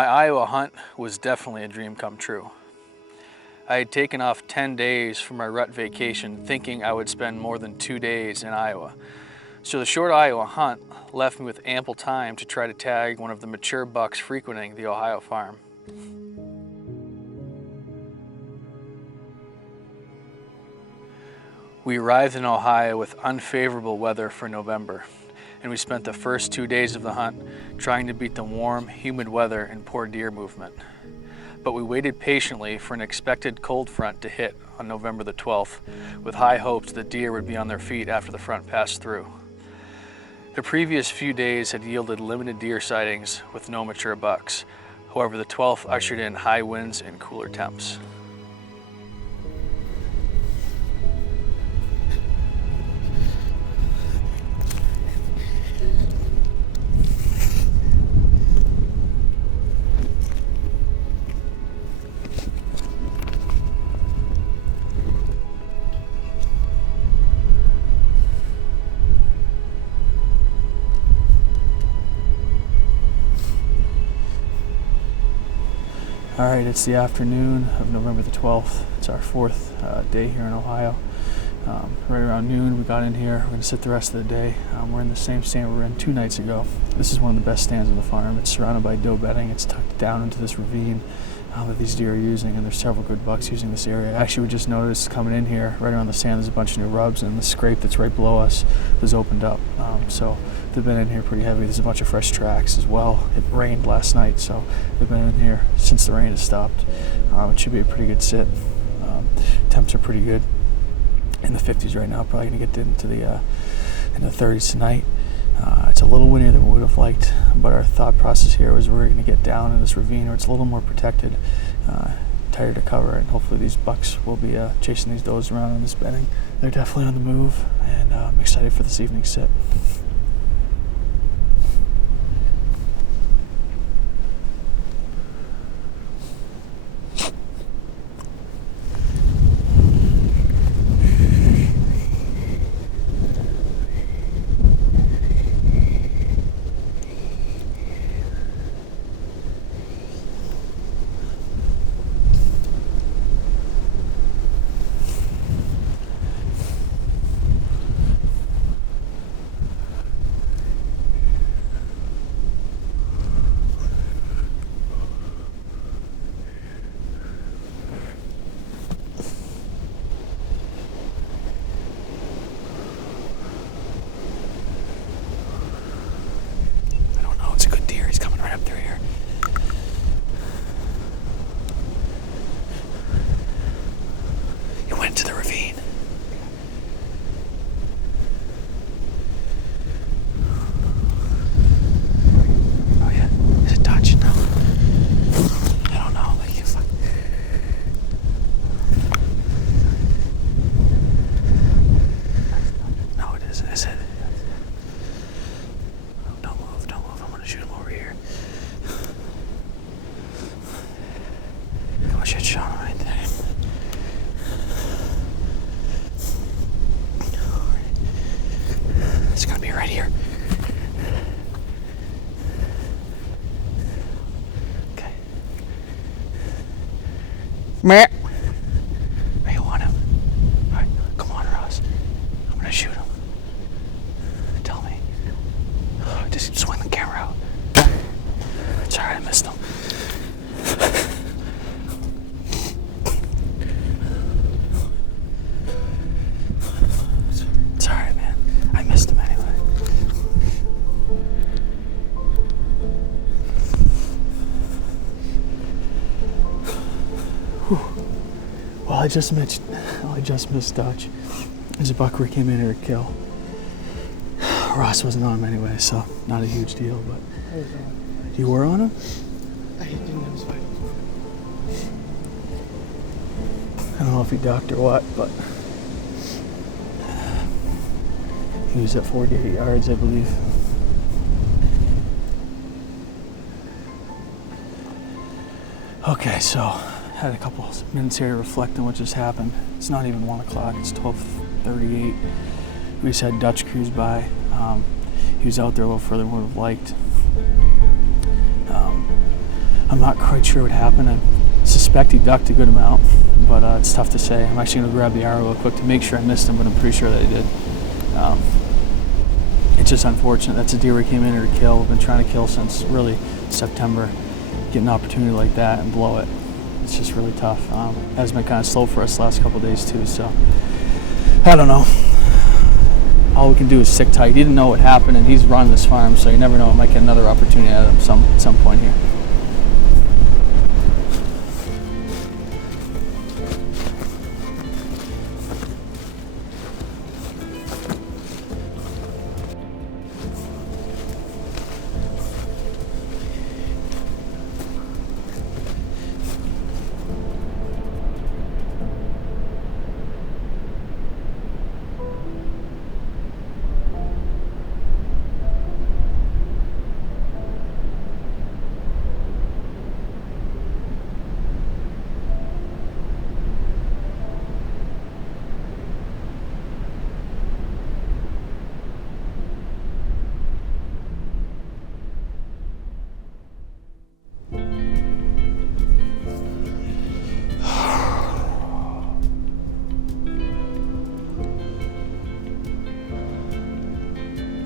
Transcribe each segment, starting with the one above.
My Iowa hunt was definitely a dream come true. I had taken off 10 days from my rut vacation thinking I would spend more than 2 days in Iowa. So the short Iowa hunt left me with ample time to try to tag one of the mature bucks frequenting the Ohio farm. We arrived in Ohio with unfavorable weather for November, and we spent the first 2 days of the hunt trying to beat the warm, humid weather and poor deer movement. But we waited patiently for an expected cold front to hit on November the 12th, with high hopes that deer would be on their feet after the front passed through. The previous few days had yielded limited deer sightings with no mature bucks. However, the 12th ushered in high winds and cooler temps. All right, it's the afternoon of November the 12th. It's our fourth day here in Ohio. Right around noon, we got in here. We're gonna sit the rest of the day. We're in the same stand we were in 2 nights ago. This is one of the best stands on the farm. It's surrounded by doe bedding. It's tucked down into this ravine that these deer are using, and there's several good bucks using this area. Actually, we just noticed coming in here, right around the stand, there's a bunch of new rubs, and the scrape that's right below us was opened up. So they've been in here pretty heavy. There's a bunch of fresh tracks as well. It rained last night, so they've been in here since the rain has stopped. It should be a pretty good sit. Temps are pretty good, in the 50s right now. Probably gonna get into the 30s tonight. It's a little windier than we would have liked, but our thought process here was we're gonna get down in this ravine where it's a little more protected, tighter to cover, and hopefully these bucks will be chasing these does around in this bedding. They're definitely on the move, and I'm excited for this evening's sit. It's gonna be right here. Okay. Meh. You want him? All right, come on, Ross. I'm gonna shoot him. Tell me. Just swing the camera out. It's all right, I missed him. It's all right, man. I missed him anyway. Well, I just missed Dutch. There's a buck we came in here to kill. Ross wasn't on him anyway, so not a huge deal, but... I was on. You were on him? I didn't have his fight. I don't know if he ducked or what, but... He was at 48 yards, I believe. Okay, so had a couple minutes here to reflect on what just happened. It's not even 1 o'clock, it's 12:38. We just had Dutch cruise by. He was out there a little further than we would have liked. I'm not quite sure what happened. I suspect he ducked a good amount, but it's tough to say. I'm actually going to grab the arrow real quick to make sure I missed him, but I'm pretty sure that he did. It's just unfortunate. That's a deer we came in here to kill. We've been trying to kill since really September. Get an opportunity like that and blow it. It's just really tough. Has been kind of slow for us the last couple of days too, so I don't know. All we can do is stick tight. He didn't know what happened, and he's running this farm, so you never know. I might get another opportunity at him some point here.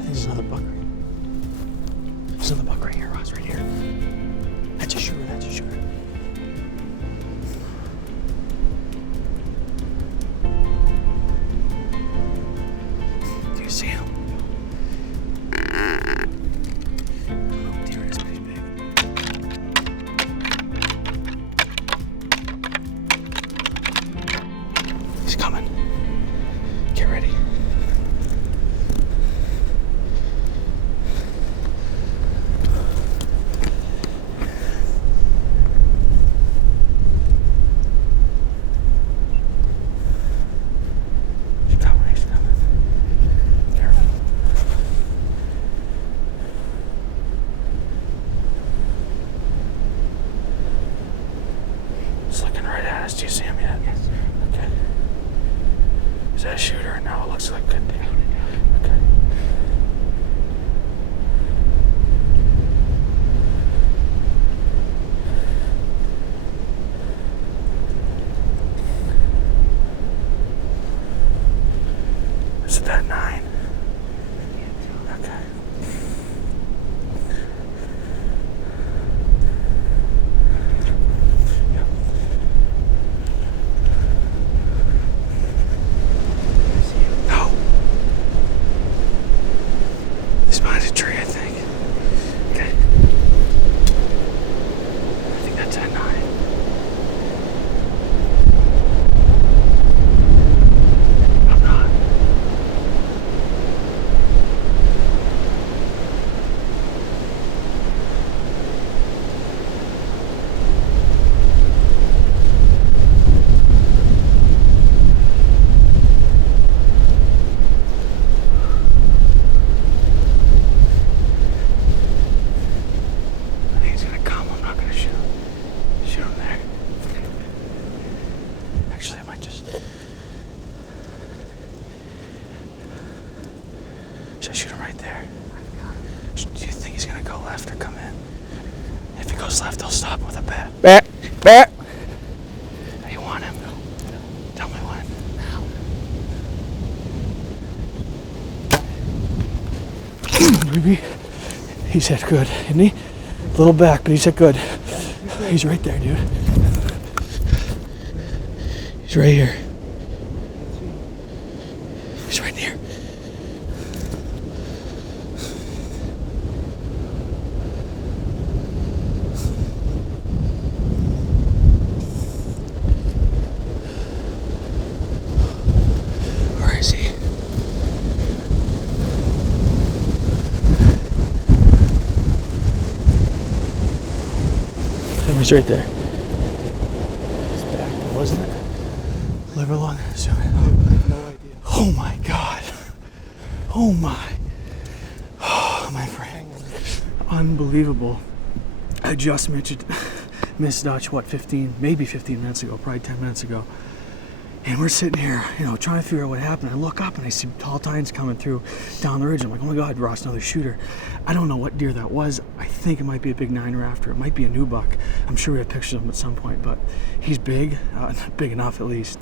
There's another buck. There's another buck right here, Ross, right here. That's a shooter, that's a shooter. Do you see him? Oh, deer is pretty big. He's coming. Get ready. Do you see him yet? Yes, sir. Okay. Is that a shooter? No, it looks like good deer. Okay. Is it that 9? Okay. He's behind a tree, I think. Okay. I think that's at 9. I'm not. Actually, I might just... Should I shoot him right there? Do you think he's gonna go left or come in? If he goes left, I'll stop him with a bat. Bat! Bat! You want him? Tell me when. Maybe. He's hit good, isn't he? A little back, but he's hit good. He's right there, dude. He's right here. He's right here. Where is he? He's right there. It's back, wasn't it? Liver lung. Zoom in. I have no idea. Oh my God. Oh my. Oh, my friend. Unbelievable. I just missed Dutch, what, 15, maybe 15 minutes ago, probably 10 minutes ago. And we're sitting here, you know, trying to figure out what happened. I look up and I see tall tines coming through down the ridge. I'm like, oh my God, Ross, another shooter. I don't know what deer that was. I think it might be a big 9 rafter. It might be a new buck. I'm sure we have pictures of him at some point, but he's big, big enough at least.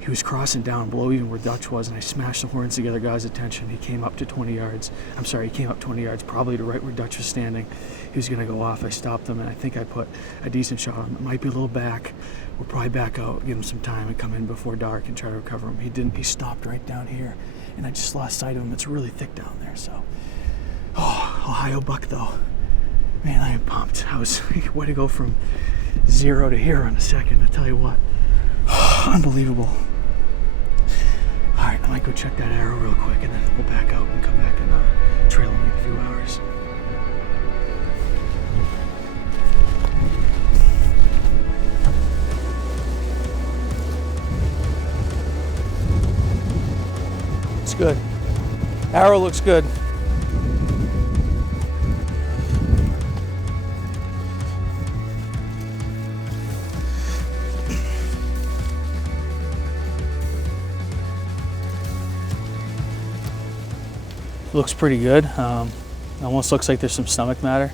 He was crossing down below even where Dutch was, and I smashed the horns to get the guy's attention. He came up to 20 yards. I'm sorry, he came up 20 yards, probably to right where Dutch was standing. He was gonna go off. I stopped him, and I think I put a decent shot on him. It might be a little back. We'll probably back out, give him some time, and come in before dark and try to recover him. He didn't. He stopped right down here, and I just lost sight of him. It's really thick down there, so. Oh, Ohio buck though. Man, I am pumped. I was way to go from 0 to here in a second. I tell you what, unbelievable. All right, I might go check that arrow real quick, and then we'll back out and come back and trail him in a few hours. It's good. Arrow looks good. Looks pretty good. Almost looks like there's some stomach matter.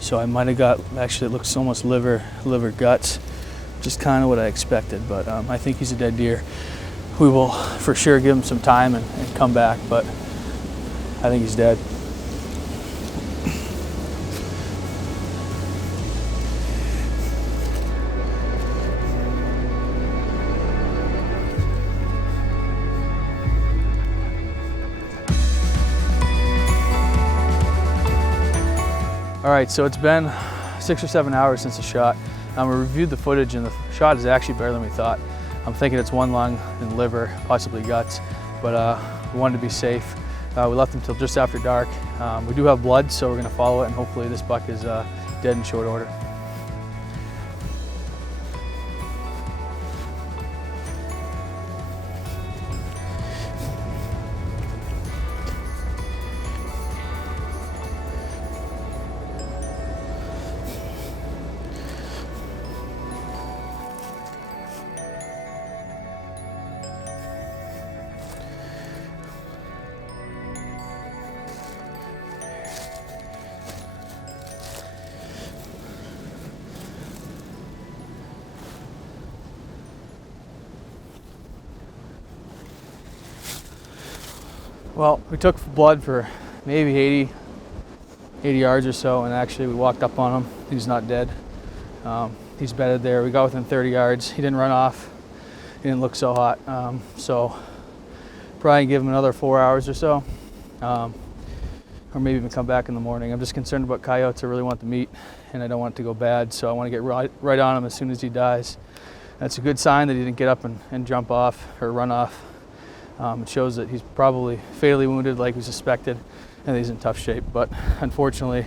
So I might have got, actually it looks almost liver guts, just kind of what I expected, but I think he's a dead deer. We will for sure give him some time and come back, but I think he's dead. All right, so it's been 6 or 7 hours since the shot. We reviewed the footage and the shot is actually better than we thought. I'm thinking it's one lung and liver, possibly guts, but we wanted to be safe. We left him till just after dark. We do have blood, so we're gonna follow it, and hopefully this buck is dead in short order. Well, we took blood for maybe 80 yards or so, and actually we walked up on him. He's not dead. He's bedded there. We got within 30 yards. He didn't run off. He didn't look so hot. So probably give him another 4 hours or so, or maybe even come back in the morning. I'm just concerned about coyotes. I really want the meat, and I don't want it to go bad, so I want to get right on him as soon as he dies. That's a good sign that he didn't get up and jump off or run off. It shows that he's probably fatally wounded like we suspected, and he's in tough shape, but unfortunately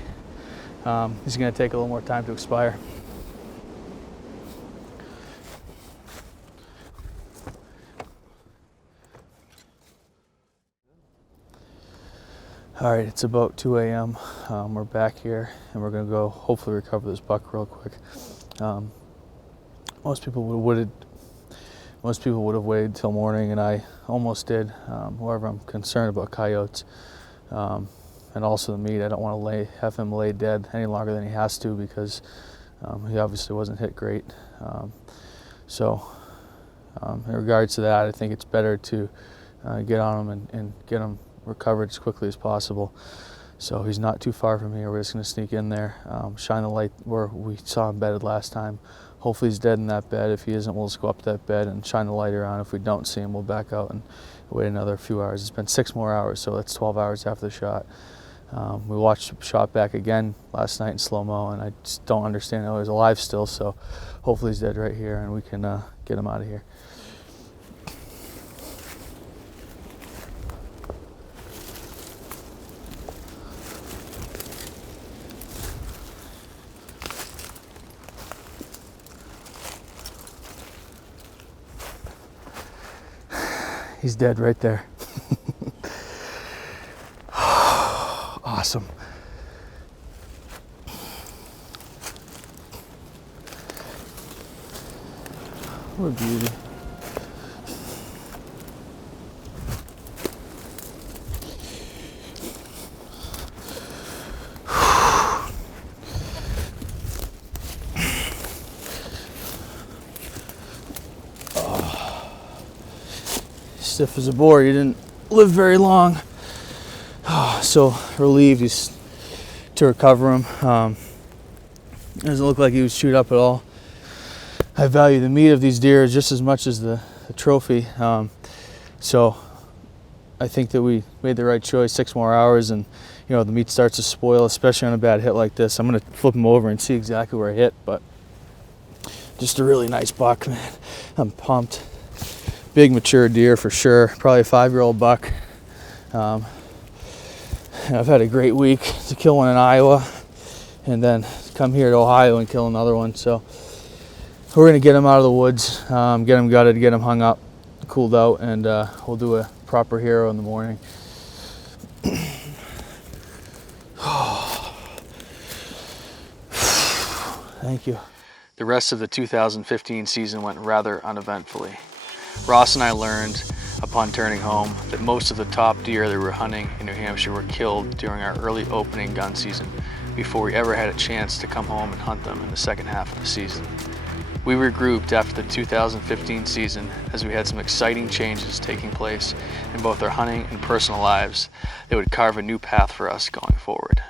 he's going to take a little more time to expire. All right, it's about 2 a.m. We're back here, and we're going to go hopefully recover this buck real quick. Most people would have waited till morning, and I almost did. However, I'm concerned about coyotes and also the meat. I don't want to have him lay dead any longer than he has to, because he obviously wasn't hit great. In regards to that, I think it's better to get on him and get him recovered as quickly as possible. So he's not too far from here. We're just going to sneak in there, shine the light where we saw him bedded last time. Hopefully he's dead in that bed. If he isn't, we'll just go up to that bed and shine the light around. If we don't see him, we'll back out and wait another few hours. It's been 6 more hours, so that's 12 hours after the shot. We watched the shot back again last night in slow-mo, and I just don't understand how he's alive still, so hopefully he's dead right here, and we can get him out of here. He's dead right there. Awesome. What a beauty. stiff as a board. He didn't live very long. So relieved to recover him. Doesn't look like he was chewed up at all. I value the meat of these deer just as much as the trophy. So I think that we made the right choice. 6 more hours and the meat starts to spoil, especially on a bad hit like this. I'm gonna flip him over and see exactly where I hit, but just a really nice buck, man. I'm pumped. Big mature deer for sure. Probably a 5-year-old buck. I've had a great week to kill one in Iowa and then come here to Ohio and kill another one. So we're gonna get him out of the woods, get him gutted, get him hung up, cooled out, and we'll do a proper hero in the morning. Thank you. The rest of the 2015 season went rather uneventfully. Ross and I learned upon turning home that most of the top deer that we were hunting in New Hampshire were killed during our early opening gun season before we ever had a chance to come home and hunt them in the second half of the season. We regrouped after the 2015 season as we had some exciting changes taking place in both our hunting and personal lives that would carve a new path for us going forward.